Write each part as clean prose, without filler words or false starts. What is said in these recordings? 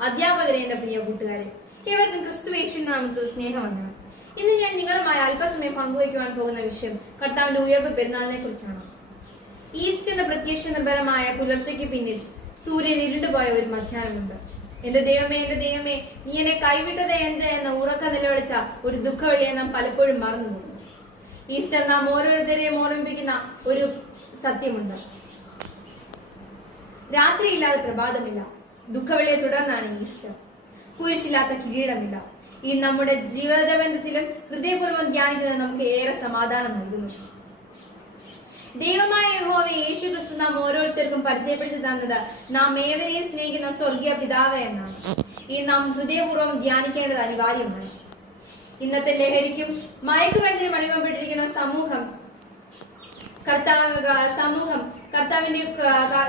അധ്യാപകരെ, എന്റെ പ്രിയ കൂട്ടുകാരെ, ഏവർക്കും ക്രിസ്തുയേശുവിൻ നാമത്തിൽ സ്നേഹവന്ദനം. ഇന്ന് ഞാൻ നിങ്ങളുമായി അല്പസമയം പങ്കുവയ്ക്കുവാൻ പോകുന്ന വിഷയം കർത്താവിന്റെ ഉയർപ്പ് പെരുന്നാളിനെ കുറിച്ചാണ്. ഈസ്റ്ററിന്റെ പ്രത്യക്ഷപരമായ പുലർച്ചയ്ക്ക് പിന്നിൽ സൂര്യൻ ഇരുണ്ടുപോയ ഒരു മധ്യാഹ്നമുണ്ട്. എന്റെ ദൈവമേ, നീ എന്നെ കൈവിട്ടത് എന്ത് എന്ന ഉറക്ക നിലവിളിച്ച ഒരു ദുഃഖവെള്ളിയെ നാം പലപ്പോഴും മറന്നുപോകുന്നു. ഈസ്റ്റർ നാം ഓരോരുത്തരെയും ഓർമ്മിപ്പിക്കുന്ന ഒരു സത്യമുണ്ട്. രാത്രിയില്ലാതെ പ്രഭാതമില്ല. ദുഃഖവെള്ളിയെ തുടർന്നാണ് ഈസ്റ്റർ. കുരിശില്ലാത്ത കിരീടമില്ല. ഈ നമ്മുടെ ജീവിത ബന്ധത്തിലും ഹൃദയപൂർവ്വം ധ്യാനിക്കുന്നത് നമുക്ക് ഏറെ സമാധാനം നൽകുന്നു. ദൈവമായ യഹോവയെ യേശു ക്രിസ്തു നാം ഓരോരുത്തർക്കും പരിചയപ്പെടുത്തി തന്നത് നാം ഏവരെയും സ്നേഹിക്കുന്ന സ്വർഗീയ പിതാവ് എന്നാണ്. ഈ നാം ഹൃദയപൂർവ്വം ധ്യാനിക്കേണ്ടത് അനിവാര്യമാണ്. ഇന്നത്തെ ലഹരിക്കും മയക്കുമരുന്നിനും അടിമപ്പെട്ടിരിക്കുന്ന സമൂഹം കർത്താവിന്റെ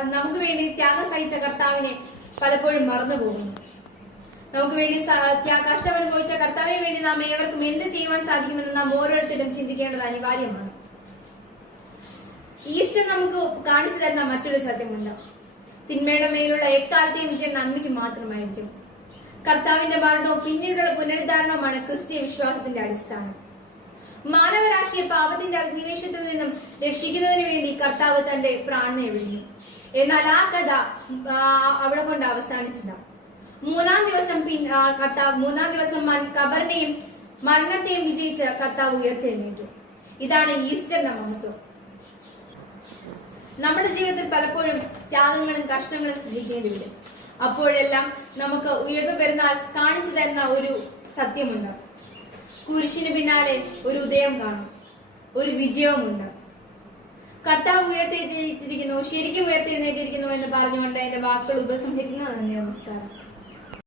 നമുക്ക് വേണ്ടി ത്യാഗം സഹിച്ച കർത്താവിനെ പലപ്പോഴും മറന്നുപോകുന്നു. നമുക്ക് വേണ്ടി കഷ്ടമനുഭവിച്ച കർത്താവിന് വേണ്ടി നാം ഏവർക്കും എന്ത് ചെയ്യുവാൻ സാധിക്കുമെന്ന് നാം ഓരോരുത്തരും ചിന്തിക്കേണ്ടത് അനിവാര്യമാണ്. ഈസ്റ്റർ നമുക്ക് കാണിച്ചു തരുന്ന മറ്റൊരു സത്യമുണ്ട്. തിന്മയുടെ മേലുള്ള എക്കാലത്തെയും വിജയം നന്മയ്ക്ക് മാത്രമായിരിക്കും. കർത്താവിന്റെ മരണവും പിന്നീടുള്ള പുനരുദ്ധാരണവുമാണ് ക്രിസ്തീയ വിശ്വാസത്തിന്റെ അടിസ്ഥാനം. മാനവരാശിയെ പാപത്തിന്റെ അധിനിവേശത്തിൽ നിന്നും രക്ഷിക്കുന്നതിന് വേണ്ടി കർത്താവ് തന്റെ പ്രാണനെ വിളിഞ്ഞു. എന്നാൽ ആ കഥ അവിടെ കൊണ്ട് അവസാനിച്ചില്ല. മൂന്നാം ദിവസം ഖബറിനെയും മരണത്തെയും വിജയിച്ച് കർത്താവ് ഉയർത്തെഴുന്നേറ്റു. ഇതാണ് ഈസ്റ്ററിന്റെ മഹത്വം. നമ്മുടെ ജീവിതത്തിൽ പലപ്പോഴും ത്യാഗങ്ങളും കഷ്ടങ്ങളും സഹിക്കേണ്ടി വരും. അപ്പോഴെല്ലാം നമുക്ക് ഉയർപ്പ് പെരുന്നാൾ കാണിച്ചു തരുന്ന ഒരു സത്യമുണ്ട്. കുരിശിന് പിന്നാലെ ഒരു ഉദയം കാണും, ഒരു വിജയവുമുണ്ട്. കർത്താവ് ഉയർത്തെഴുന്നേറ്റിരിക്കുന്നു, ശരിക്കും ഉയർത്തെഴുന്നേറ്റിരിക്കുന്നു എന്ന് പറഞ്ഞുകൊണ്ട് എന്റെ വാക്കുകൾ ഉപസംഹരിക്കുന്നു. നന്ദി, നമസ്കാരം.